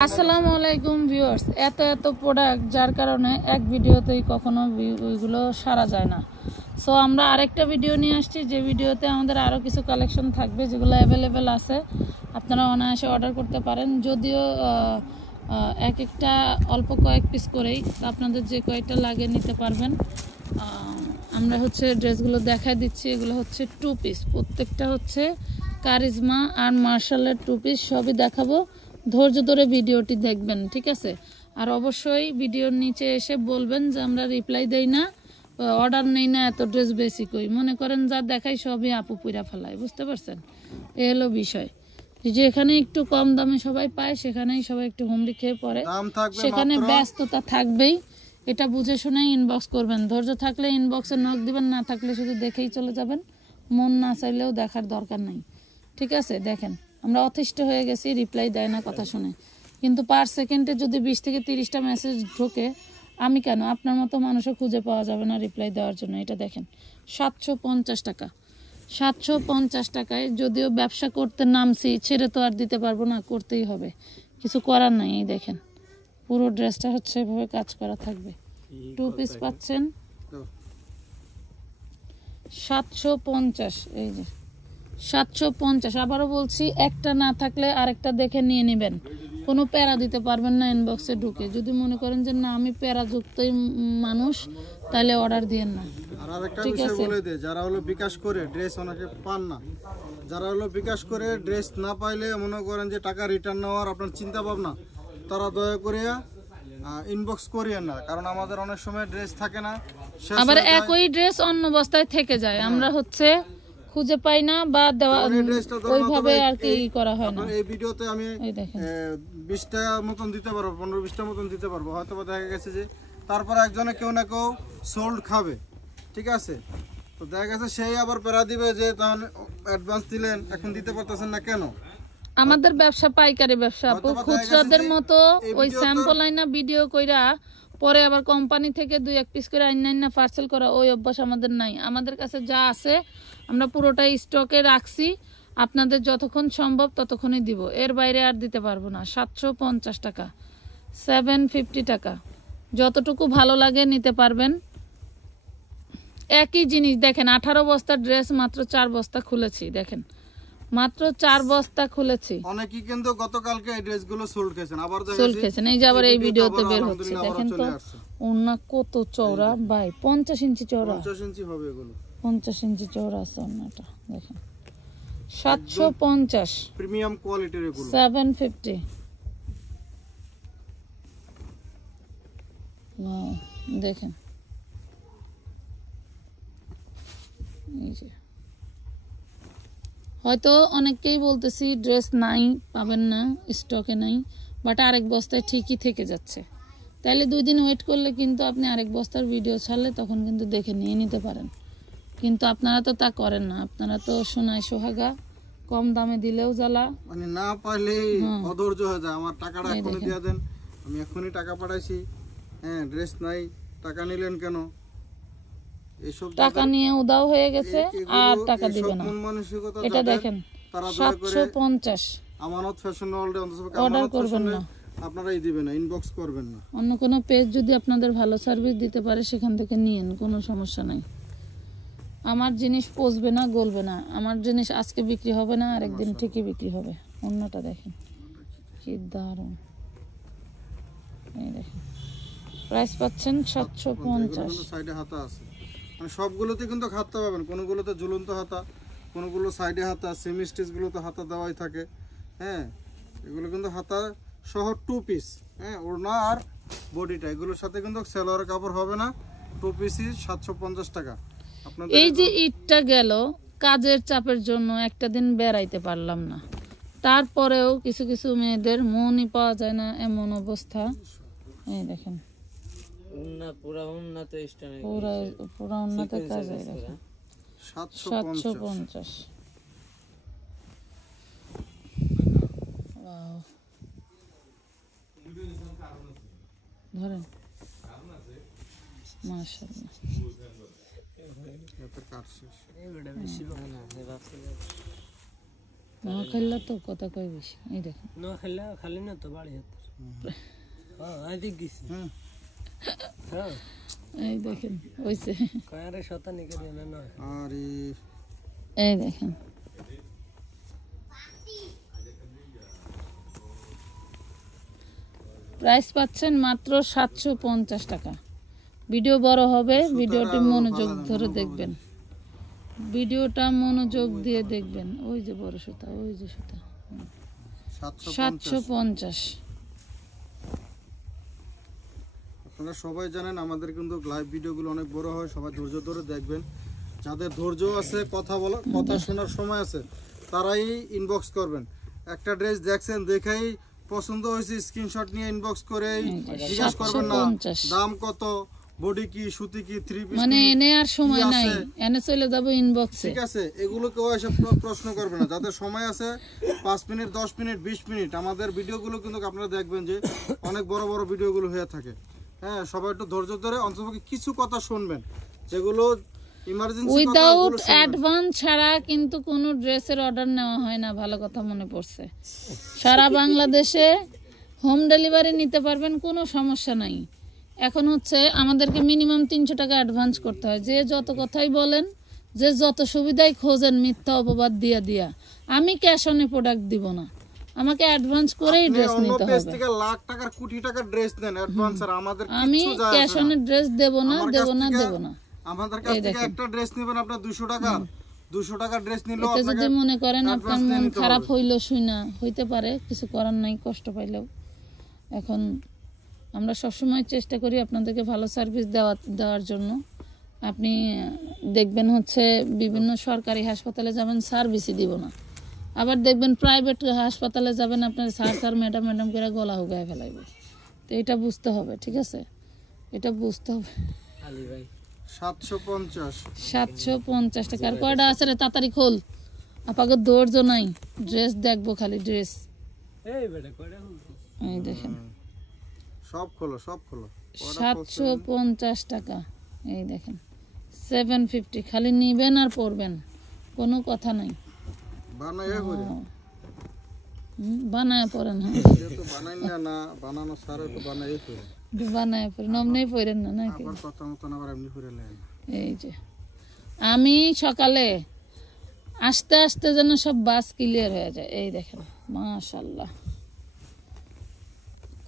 আসসালামু আলাইকুম ভিউয়ার্স। এত প্রোডাক্ট যার কারণে এক ভিডিওতেই কখনো ওইগুলো সারা যায় না। সো আমরা আরেকটা ভিডিও নিয়ে আসছি, যে ভিডিওতে আমাদের আরও কিছু কালেকশন থাকবে যেগুলো অ্যাভেলেবেল আছে, আপনারা অনায়াসে অর্ডার করতে পারেন। যদিও এক একটা অল্প কয়েক পিস করেই, আপনাদের যে কয়েকটা লাগে নিতে পারবেন। আমরা ড্রেসগুলো দেখাই দিচ্ছি। এগুলো হচ্ছে 2 পিস, প্রত্যেকটা হচ্ছে কারিজমা আর মার্শালের 2 পিস, সবই দেখাবো। ধৈর্য ধরে ভিডিওটি দেখবেন, ঠিক আছে? আর অবশ্যই ভিডিওর নিচে এসে বলবেন যে আমরা রিপ্লাই দেই না, অর্ডার নেই না, এত ড্রেস বেশি কই মনে করেন যা দেখাই সবই আপু পুরা ফেলায়, বুঝতে পারছেন? এ হলো বিষয়। যেখানে একটু কম দামে সবাই পায় সেখানেই সবাই একটু হুমড়ি খেয়ে পড়ে, সেখানে ব্যস্ততা থাকবেই। এটা বুঝে শুনে ইনবক্স করবেন। ধৈর্য থাকলে ইনবক্সে নক দিবেন, না থাকলে শুধু দেখেই চলে যাবেন। মন না চাইলেও দেখার দরকার নেই, ঠিক আছে? দেখেন, আমরা অতিষ্ঠ হয়ে গেছি, রিপ্লাই দেয় না কথা শুনে। কিন্তু পার সেকেন্ডে যদি 20 থেকে 30টা মেসেজ ঢোকে, আমি কেন, আপনার মতো মানুষও খুঁজে পাওয়া যাবে না রিপ্লাই দেওয়ার জন্য। এটা দেখেন, 750 টাকা। 750 টাকায় যদিও ব্যবসা করতে নামছি, ছেড়ে তো আর দিতে পারবো না, করতেই হবে, কিছু করার নাই। এই দেখেন, পুরো ড্রেসটা এভাবে কাজ করা থাকবে। 2 পিস পাচ্ছেন 750। এই যে 750। আবারও বলছি, একটা না থাকলে আরেকটা দেখে নিয়ে নেবেন। কোনো প্যারা দিতে পারবেন না ইনবক্সে ঢুকে। যদি মনে করেন যে না আমি প্যারাযুক্তই মানুষ, তাহলে অর্ডার দিয়েন না। আর আরেকটা বিষয় বলে দেই, যারা বিকাশ করে ড্রেস অনেকে পান না, যারা বিকাশ করে ড্রেস না পাইলে মনে করেন যে টাকা রিটার্ন নেওয়ার আপনার চিন্তা ভাবনা, তারা দয়া করে ইনবক্স করিয়েন না, কারণ আমাদের অনেক সময় ড্রেস থাকে না, আবার একই ড্রেস অন্য বস্তায় থেকে যায়। আমরা খুঁজে পাই না বা দেওয়া ওইভাবে আর কি করা হয় না। এই ভিডিওতে আমি 20টা মতন দিতে পারবো, 15-20টা মতন দিতে পারবো, হয়তো দেখা গেছে যে তারপরে একজনে কেউ না কেউ সোল্ড খাবে, ঠিক আছে? তো দেখা গেছে সেই আবার প্যারা দিবে যে তখন অ্যাডভান্স দিলেন, এখন দিতে পারতেছেন না কেন? আমাদের ব্যবসা পাইকারি ব্যবসা, আপু খুচরাদের মতো ওই স্যাম্পল আইনা ভিডিও কইরা পরে আবার কোম্পানি থেকে 2-1 পিস করে আইনা পার্সেল করা, ওই অভ্যাস আমাদের নাই। আমাদের কাছে যা আছে আমরা পুরোটাই স্টকে রাখছি, আপনাদের যতক্ষণ সম্ভব ততক্ষণই দিব, এর বাইরে আর দিতে পারবো না। 750 টাকা, 750 টাকা, যতটুকু ভালো লাগে নিতে পারবেন। একই জিনিস দেখেন, 18 বস্তার ড্রেস মাত্র 4 বস্তা খুলেছি, দেখেন মাত্র 4 বস্তা খুলেছি। অনেকেই কিন্তু গতকালকে এই ড্রেসগুলো সোল্ড করেছেন, আবার সোল্ড করেছেন। এই যে আবার এই ভিডিওতে বের হচ্ছে, দেখেন তো ওন্না কত চওড়া ভাই, 50 ইঞ্চি চওড়া, 50 ইঞ্চি হবে এগুলো, 50 ইঞ্চি চওড়া আছে ওন্নাটা, দেখেন 750, প্রিমিয়াম কোয়ালিটির এগুলো 750। ওয়াও, দেখেন এই যে, হয়তো অনেককেই বলতেছি ড্রেস নাই, পাবেন না, স্টকে নাই, বাট আরেক বস্তায় ঠিকই থেকে যাচ্ছে। তাইলে 2 দিন ওয়েট করলে কিন্তু আপনি আরেক বস্তার ভিডিও ছাড়লে তখন কিন্তু দেখে নিয়ে নিতে পারেন। কিন্তু আপনারা তো তা করেন না, আপনারা তো সোনায় সোহাগা, কম দামে দিলেও জ্বালা, মানে না পাইলে অধৈর্য হয়ে যায়। আমার টাকাটা এখনই দিয়ে দেন, আমি এখনই টাকা পাঠাইছি, হ্যাঁ ড্রেস নাই, টাকা নিলেন কেন? টাকা নিয়ে উদাও হয়ে গেছে আর টাকা দিবে না। এটা দেখেন 750। আমানত ফ্যাশন ওয়ার্ল্ডে অর্ডার করবেন না, আপনারাই দিবেন না, ইনবক্স করবেন না। অন্য কোনো পেজ যদি আপনাদের ভালো সার্ভিস দিতে পারে সেখান থেকে নিয়েন, কোনো সমস্যা নাই। আমার জিনিস পচবে না, গলবে না, আমার জিনিস আজকে বিক্রি হবে না, আরেকদিন ঠিকই বিক্রি হবে। অন্যটা দেখেন কি দারুণ, এই দেখেন প্রাইস পাচ্ছেন 750। সাইডে হাতা আছে, মানে সবগুলোতে কিন্তু হাতা পাবেন, কোনগুলোতে ঝুলন্ত হাতা, কোনগুলো সাইডে হাতা, সেমি স্টিচ গুলোতে হাতা দেওয়াই থাকে। হ্যাঁ, এগুলো কিন্তু হাতা সহ 2 পিস, হ্যাঁ ওড়না আর বডিটা, এগুলোর সাথে কিন্তু সেলোয়ার কাপড় হবে না। 2 পিসই 750 টাকা। আপনাদের এই যে ঈদটা গেল, কাজের চাপের জন্য একটা দিন বেড়াইতে পারলাম না, তারপরেও কিছু কিছু মেয়েদের মনই পাওয়া যায় না, এমন অবস্থা। এই দেখেন পুরা উন্নত কাজ, 750। ধরেন মাশাআল্লাহ, নোয়াখালী তো কথা কয় বেশি। এই দেখেন নোয়াখালী খালি না তো বাড়ি হাতের এই দেখেন হইছে কয়ারে শতানি করে না নয় আরে এই দেখেন প্রাইস পাচ্ছেন মাত্র 750 টাকা। ভিডিও বড় হবে, ভিডিওটি মনোযোগ ধরে দেখবেন, ভিডিওটা মনোযোগ দিয়ে দেখবেন। ওই যে বড় সুতা, ওই যে সুতা 750। আপনারা সবাই জানেন আমাদের কিন্তু লাইভ ভিডিওগুলো অনেক বড় হয়, সবাই ধৈর্য ধরে দেখবেন। যাদের ধৈর্য আছে, কথা বলা কথা শোনার সময় আছে, তারাই ইনবক্স করবেন। একটা ড্রেস দেখছেন, দেখেই পছন্দ হয়েছে স্ক্রিনশট নিয়ে ইনবক্স করে জিজ্ঞাসা করবেন না দাম কত, বডি কি, সুতি কি, থ্রি পিস, মানে এনে আর সময় নাই, এনে চলে যাব ইনবক্সে। ঠিক আছে, এগুলো কেউ এসব প্রশ্ন করবে না। যাদের সময় আছে 5 মিনিট, 10 মিনিট, 20 মিনিট আমাদের ভিডিওগুলো কিন্তু আপনারা দেখবেন যে অনেক বড় বড় ভিডিওগুলো হয়ে থাকে। হ্যাঁ, সবাই একটু ধৈর্য ধরে অন্ততপক্ষে কিছু কথা শুনবেন, যেগুলো ইমার্জেন্সি। উইদাউট অ্যাডভান্স ছাড়া কিন্তু কোনো ড্রেসের অর্ডার নেওয়া হয় না, ভালো কথা মনে পড়ছে। সারা বাংলাদেশে হোম ডেলিভারি নিতে পারবেন, কোনো সমস্যা নাই। এখন হচ্ছে আমাদেরকে মিনিমাম 300 টাকা অ্যাডভান্স করতে হয়। যে যত কথাই বলেন, যে যত সুবিধাই খোঁজেন, মিথ্যা অপবাদ দিয়া দিয়া আমি ক্যাশ অনে প্রোডাক্ট দিব না, আমাকে অ্যাডভান্স করেই ড্রেস নিতে হবে। থেকে লাখ টাকার, কোটি টাকার ড্রেস দেন অ্যাডভান্স, আর আমাদের আমি ক্যাশ অনে ড্রেস দেব না, দেব না, দেব না। আমাদের কাছ থেকে একটা ড্রেস নেবেন আপনার 200 টাকা, 200 টাকার ড্রেস নিলেও এটা যদি মনে করেন আপনার মন খারাপ হইলো, শুইনা হইতে পারে, কিছু করার নাই, কষ্ট পাইলেও। এখন আমরা সবসময় চেষ্টা করি আপনাদেরকে ভালো সার্ভিস দেওয়ার জন্য। আপনি দেখবেন হচ্ছে বিভিন্ন সরকারি হাসপাতালে যাবেন, সার্ভিসই দিব না। আবার দেখবেন প্রাইভেট হাসপাতালে যাবেন, আপনার স্যার ম্যাডাম করে গলা হুগায় ফেলাইবে। তো এটা বুঝতে হবে, ঠিক আছে, এটা বুঝতে হবে। 750 টাকা। আর কয়টা আছে রে, তাড়াতাড়ি খোল, আপাকে ধৈর্য নাই, ড্রেস দেখবো খালি ড্রেস। এই দেখেন সব খোলো, সব খোলো। 750 টাকা। এই দেখেন 750, খালি নিবেন আর পরবেন, কোনো কথা নাই। বানায়া করে বানায়া পরেন। হ্যাঁ, তো বানাই না, বানানো সারা তো বানাই করে বানায়া পরেন, নমনেই পরেন না নাকি? আবার কথা মত না, আবার এমনি করে নেন। এই যে আমি সকালে আস্তে আস্তে যেন সব বাস ক্লিয়ার হয়ে যায়। এই দেখেন মাশাআল্লাহ,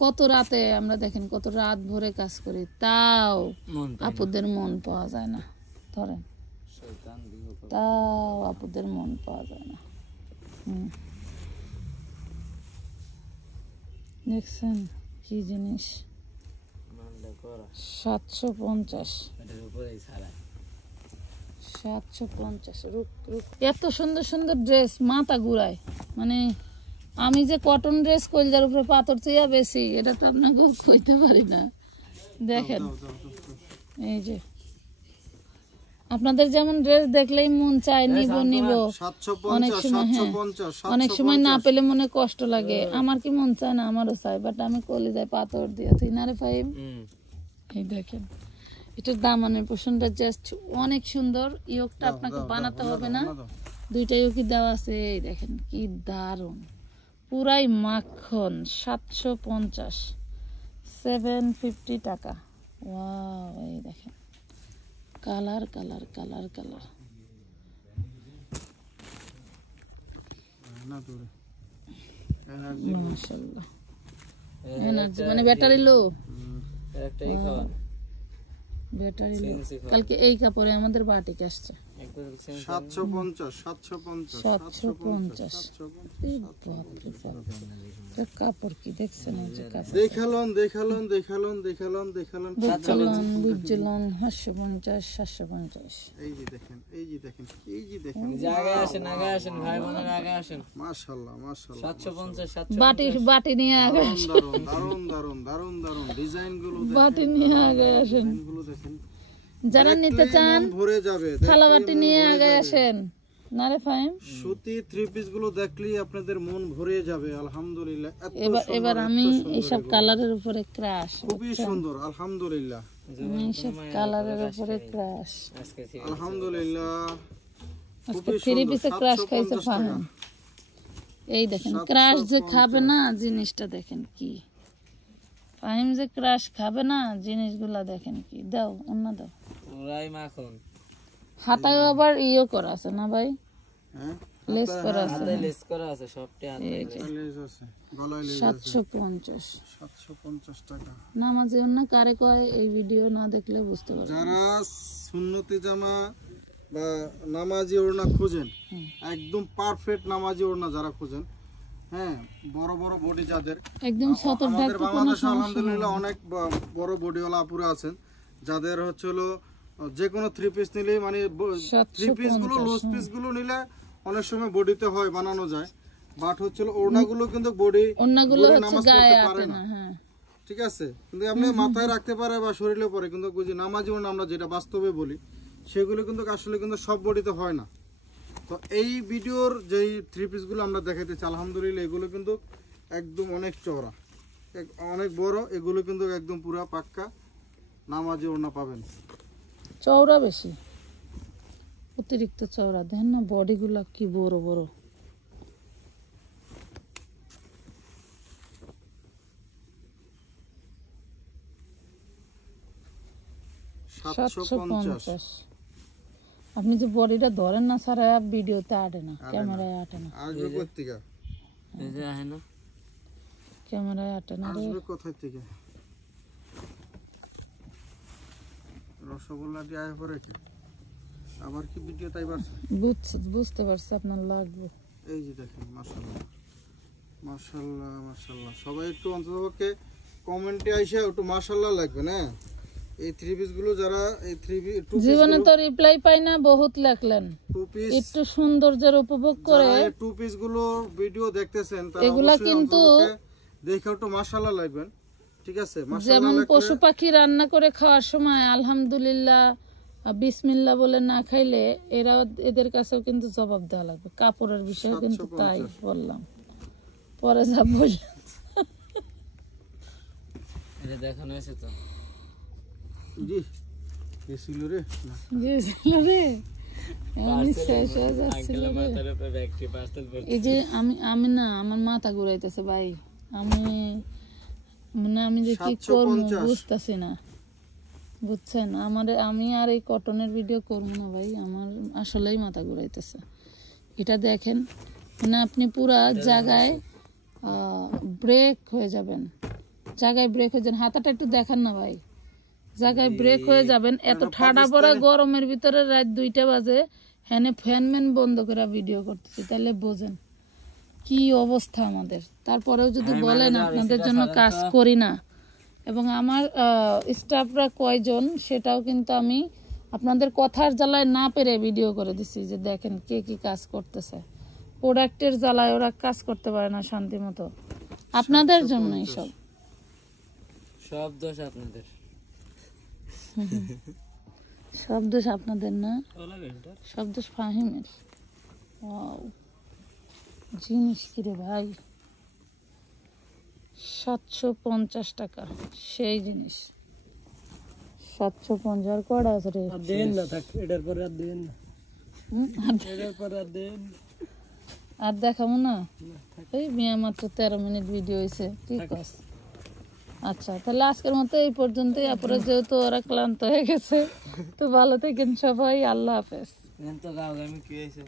কত রাতে আমরা দেখেন, কত রাত ভরে কাজ করি, তাও আপুদের মন পাওয়া যায় না। ধরেন, তাও আপুদের মন পাওয়া যায় না। দেখছেন কি জিনিস? 750। এত সুন্দর সুন্দর ড্রেস, মাথা ঘুরায়। মানে আমি যে কটন ড্রেস কলজার উপরে পাথর চেয়ে বেশি, এটা তো আপনাকে কইতে পারি না। দেখেন এই যে আপনাদের যেমন ড্রেস দেখলেই মন চায় নিব। অনেক সময় অনেক সময় না পেলে মনে কষ্ট লাগে। আমার কি মন চায় না? আমারও চাই, বাট আমি কলিজায় পাথর দিয়ে তুই না রে ফাইম। এই দেখেন এটার দামানের পোষণটা জাস্ট অনেক সুন্দর। ইয়োগটা আপনাকে বানাতে হবে না, দুইটা ইয়োগই দেওয়া আছে। এই দেখেন কি দারুণ, পুরাই মাখন। 750, 750 টাকা। ওয়াও, এই দেখেন কালার কালার কালার কালার। মাশাআল্লাহ, এনার্জি মানে ব্যাটারি লো, ব্যাটারি লো। কালকে এই কাপড়ে আমাদের বাটিক আসছে 750। কাপড় কি দেখছেন? দেখালন 750। এই যে দেখেন, এই যে দেখেন, এই যে দেখেন, আগে আসেন ভাই বোনেরা, আগে আসেন। মাশাআল্লাহ মাশাআল্লাহ। 750 বাটি নিয়ে আগে আসেন। দারুন ডিজাইন গুলো বাটি নিয়ে আগে আসেন। যারা নিতে চান ভরে যাবে, থালা বাটি নিয়ে আগে আসেন। না রে ফাহিম, সুতি থ্রি পিস গুলো দেখলেই আপনাদের মন ভরে যাবে। আলহামদুলিল্লাহ, এবার আমি এইসব কালারের উপরে ক্রাশ, খুবই সুন্দর। আলহামদুলিল্লাহ, এইসব কালারের উপরে ক্রাশ। আলহামদুলিল্লাহ, আজকে থ্রি পিসে ক্রাশ খাইছে ফাহিম। এই দেখেন ক্রাশ যে খাবে না, জিনিসটা দেখেন কি ফাহিম যে ক্রাশ খাবে না, জিনিসগুলা দেখেন কি, দাও অন্য দাও। পুরাই মাখন। হাতায় আবার ইয়ে করা আছে না ভাই, হ্যাঁ লেস করা আছে। হাতে লেস করা আছে, সবটি হাতে লেস। লেজ আছে, গলায় লেজ আছে। 750 750 টাকা। নামাজি ওড়না কারে কয় এই ভিডিও না দেখলে বুঝতে পারবে। যারা সুন্নতি জামা বা নামাজি ওড়না খোঁজেন, একদম পারফেক্ট নামাজি ওড়না যারা খোঁজেন, হ্যাঁ বড় বড় বডি যাদের, একদম সতর আমাদের ডাকতে কোনো বাংলাদেশে সমস্যা আলহামদুলিল্লাহ অনেক বড় বডিওয়ালা আপুরা আছেন যাদের হচ্ছে হলো যে কোনো থ্রি পিস নিলেই মানে থ্রি পিস গুলো লুজ পিস গুলো নিলে অনেক সময় বডিতে হয়, বানানো যায়, বাট হচ্ছে হলো ওড়নাগুলো কিন্তু বডি ওড়নাগুলো হচ্ছে নামাজ গায়ে পড়তে আটে পারে না। না, হ্যাঁ ঠিক আছে, কিন্তু আপনি মাথায় রাখতে পারে বা শরীরে পরে, কিন্তু বুঝি নামাজি ওড়না আমরা যেটা বাস্তবে বলি সেগুলো কিন্তু আসলে কিন্তু সব বডিতে হয় না। তো এই ভিডিওর যেই থ্রি পিসগুলো আমরা দেখাইতেছি আলহামদুলিল্লাহ এগুলো কিন্তু একদম অনেক চওড়া, অনেক বড়, এগুলো কিন্তু একদম পুরা পাক্কা নামাজি ওড়না পাবেন। চওড়া বেশি, অতিরিক্ত চওড়া, দেখেন না বডিগুলা কি বড় বড়। সাতশো 750। আপনি যে বডিটা ধরেন না স্যার, ভিডিওতে আটে না, ক্যামেরায় আটে না, আসবে কোথা থেকে? এই যে আহে না, ক্যামেরায় আটে না রে। আসবে কোথায় থেকে? রসগোল্লাটি আয় পরে কি আবার কি ভিডিও তাই পারছে? বুঝতে পারছি আপনার লাগবে। এই যে দেখেন, মাশাআল্লাহ মাশাআল্লাহ মাশাআল্লাহ, সবাই একটু অন্ততপক্ষে কমেন্টে আইসা একটু মাশাআল্লাহ লাগবে না। এই থ্রি পিস গুলো যারা এই টু জীবনে তো রিপ্লাই পাই না, বহুত লেখলেন, পিস একটু সৌন্দর্যের উপভোগ করে টু পিস গুলো ভিডিও দেখতেছেন তারা এগুলা অবশ্যই কিন্তু অন্ততপক্ষে দেখে একটু মাশাআল্লাহ লাগবেন, ঠিক আছে? মাশাআল্লাহ যেমন লাগলে পশু পাখি রান্না করে খাওয়ার সময় আলহামদুলিল্লাহ বিসমিল্লাহ বলে না খাইলে এরা, এদের কাছেও কিন্তু জবাব দেওয়া লাগবে। কাপড়ের বিষয়ে কিন্তু তাই বললাম, পরে যা বললাম এটা দেখানো হয়েছে তো। জি গেছিল রে না। গেছিল রে, এমনি শেষ হয়ে যাচ্ছিল আঙ্কেলের রে। মাথার উপরে ব্যাগটি পার্সেল করতে। এই যে আমি না, আমার মাথা ঘুরাইতেছে ভাই, আমি মানে আমি যে কি করবো 750 বুঝতেছি না, বুঝছেন? আমি আর এই কটনের ভিডিও করবো না ভাই, আমার আসলেই মাথা ঘুরাইতেছে। এটা দেখেন, মানে আপনি পুরা জায়গায় ব্রেক হয়ে যাবেন, জায়গায় ব্রেক হয়ে যান। হাতাটা একটু দেখান না ভাই, জায়গায় ব্রেক হয়ে যাবেন। এত ঠাডা পড়া গরমের ভিতরে রাত 2টা বাজে, হ্যাঁ ফ্যান বন্ধ করে ভিডিও করতেছি, তাহলে বোঝেন কি অবস্থা আমাদের। তারপরেও যদি বলেন আপনাদের জন্য কাজ করি না, এবং আমার স্টাফরা কয়জন সেটাও কিন্তু আমি আপনাদের কথার জ্বালায় না পেরে ভিডিও করে দিছি, যে দেখেন কে কি কাজ করতেছে। প্রোডাক্টের জ্বালায় ওরা কাজ করতে পারে না শান্তি মতো, আপনাদের জন্যই সব। সব দোষ আপনাদের। সব দোষ আপনাদের না, সব দোষ ফাহিমের। ওয়াও, জিনিস কিরে ভাই, 750 টাকা, সেই জিনিস 750। আর কটা আছে রে? দেন না থাক, এটার পরে আর দেন না, এটার পরে আর দেন। আর দেখাবো না, এই মিয়া মাত্র 13 মিনিট ভিডিও হয়েছে, ঠিক আছে। আচ্ছা তাহলে আজকের মতো এই পর্যন্তই। তারপরে যেহেতু ওরা ক্লান্ত হয়ে গেছে, তো ভালো থাকেন সবাই, আল্লাহ হাফেজ। তো গাও আমি কি হয়েছে।